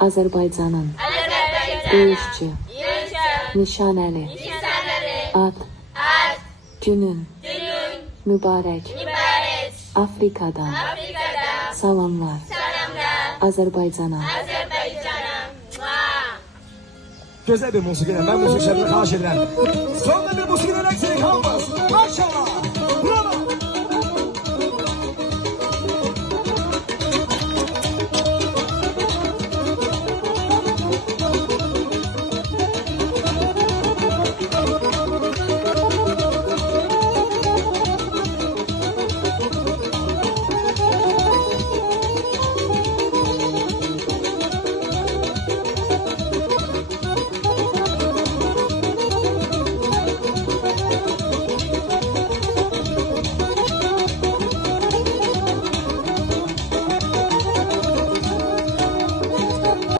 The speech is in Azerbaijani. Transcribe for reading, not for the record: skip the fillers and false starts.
Azərbaycanın döyüşçü, nişanəli, ad günün mübarək Afrikadan salamlar Azərbaycana. Güzel bir musikiyle ben müzik şefine karşı ederim. Sonra bir musikiyle eksik